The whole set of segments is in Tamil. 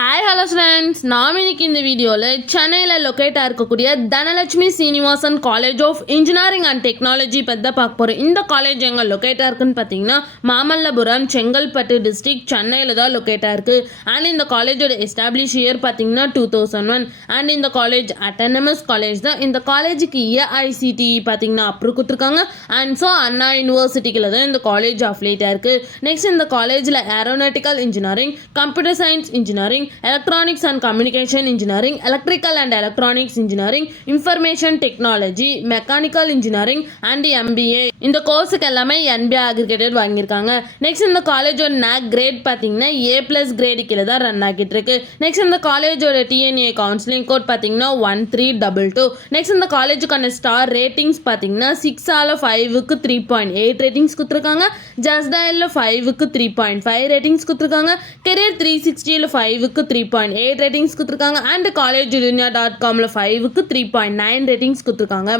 ஹாய் ஹலோ ஃப்ரெண்ட்ஸ், நாம் இன்னைக்கு இந்த வீடியோவில் சென்னையில் லொக்கேட்டாக இருக்கக்கூடிய Dhanalakshmi Srinivasan college of engineering and technology பற்றி தான் பார்க்க போகிறோம். இந்த காலேஜ் எங்கே லொக்கேட்டாக இருக்குன்னு பார்த்தீங்கன்னா மாமல்லபுரம், செங்கல்பட்டு டிஸ்ட்ரிக்ட், சென்னையில் தான் லொக்கேட்டாக இருக்குது. அண்ட் இந்த காலேஜோட எஸ்டாப்ளிஷ் இயர் பார்த்தீங்கன்னா 2001. அண்ட் இந்த காலேஜ் அட்டானமஸ் காலேஜ் தான். இந்த காலேஜுக்கு ஏஐசிடிஇ பார்த்தீங்கன்னா அப்ரூவ் கொடுத்துருக்காங்க. அண்ட் ஸோ அண்ணா யூனிவர்சிட்டியில் தான் இந்த காலேஜ் அஃபிலேட்டாக இருக்குது. நெக்ஸ்ட் இந்த காலேஜில் aeronautical engineering, computer science engineering, electronics and communication engineering, electrical and electronics engineering, information technology, mechanical engineering and MBA இந்த கோர்ஸுக்கு எல்லாமே NBA அக்ரிகேட்டட் வாங்கியிருக்காங்க. நெக்ஸ்ட் இந்த காலேஜோட NAC கிரேட் பார்த்தீங்கன்னா A+ கிரேடு கீழே தான் ரன் ஆகிட்டு இருக்கு. நெக்ஸ்ட் இந்த காலேஜோட TNA கவுன்சிலிங் கோட் பார்த்தீங்கன்னா 1322. நெக்ஸ்ட் இந்த காலேஜுக்கான ஸ்டார் ரேட்டிங்ஸ் பார்த்தீங்கன்னா 6/5க்கு 3.8 ரேட்டிங்ஸ் கொடுத்துருக்காங்க. ஜஸ்ட் டயலில் 5க்கு 3.5 ரேட்டிங்ஸ் கொடுத்துருக்காங்க. கெரியர் 360ல் 5க்கு 3.8 ரேட்டிங்ஸ் கொடுத்துருக்காங்க. அண்ட் காலேஜ் dunia.comல 5க்கு 3.9 ரேட்டிங்ஸ் கொடுத்துருக்காங்க.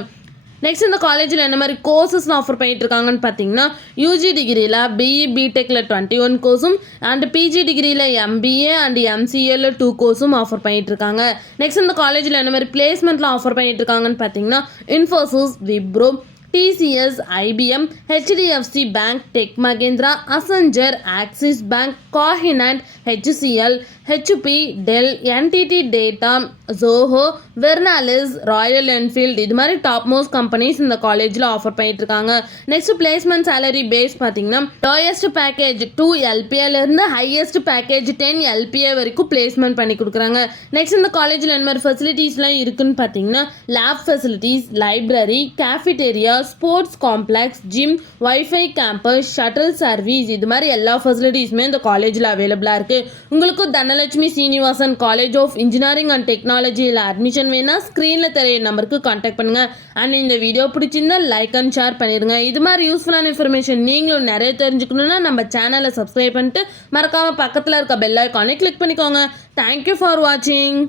நெக்ஸ்ட் இந்த காலேஜில் என்ன மாதிரி கோர்சஸ்லாம் ஆஃபர் பண்ணிட்டு இருக்காங்கன்னு பார்த்தீங்கன்னா யூஜி டிகிரியில் பிஇ பிடெக்கில் 21 கோர்ஸும் அண்ட் பிஜி டிகிரியில் MBA அண்ட் MCAல 2 கோர்ஸும் ஆஃபர் பண்ணிட்டு இருக்காங்க. நெக்ஸ்ட் இந்த காலேஜில் என்ன மாதிரி பிளேஸ்மெண்ட்லாம் ஆஃபர் பண்ணிட்டு இருக்காங்கன்னு பார்த்தீங்கன்னா Infosys, Wipro, TCS, IBM, HDFC Bank, Tech Mahindra, Accenture, Axis Bank, Cognizant, HCL, HP, Dell, NTT Data, Zoho, Vernalis, Royal Enfield இது மாதிரி டாப் மோஸ்ட் கம்பெனிஸ் இந்த காலேஜில் ஆஃபர் பண்ணிட்டு இருக்காங்க. நெக்ஸ்ட் பிளேஸ்மெண்ட் சேலரி பேஸ் பார்த்தீங்கன்னா லோயஸ்ட் பேக்கேஜ் 2 LPAலேருந்து ஹையஸ்ட் பேக்கேஜ் 10 LPA வரைக்கும் பிளேஸ்மெண்ட் பண்ணி கொடுக்குறாங்க. நெக்ஸ்ட் இந்த காலேஜில் என்ன மாதிரி ஃபெசிலிட்டிஸ்லாம் இருக்குன்னு பார்த்தீங்கன்னா lab facilities, library, cafeteria, sports complex, gym, wifi campus, shuttle service இது மாதிரி எல்லா ஃபெசிலிட்டிஸுமே இந்த காலேஜில் அவைலபிளாக இருக்குது. உங்களுக்கு Dhanalakshmi Srinivasan college of engineering and டெக்னாலஜியில் அட்மிஷன் வேணா ஸ்க்ரீனில் தெரிய நம்பருக்கு கான்டாக்ட் பண்ணுங்கள். அண்ட் இந்த வீடியோ பிடிச்சிருந்தா லைக் அண்ட் ஷேர் பண்ணிடுங்க. இது மாதிரி யூஸ்ஃபுல்லான இன்ஃபர்மேஷன் நீங்களும் நிறைய தெரிஞ்சுக்கணுன்னா நம்ம சேனலை சப்ஸ்கிரைப் பண்ணிட்டு மறக்காமல் பக்கத்தில் இருக்க பெல் ஐக்கானை கிளிக் பண்ணிக்கோங்க. தேங்க்யூ ஃபார் வாட்சிங்.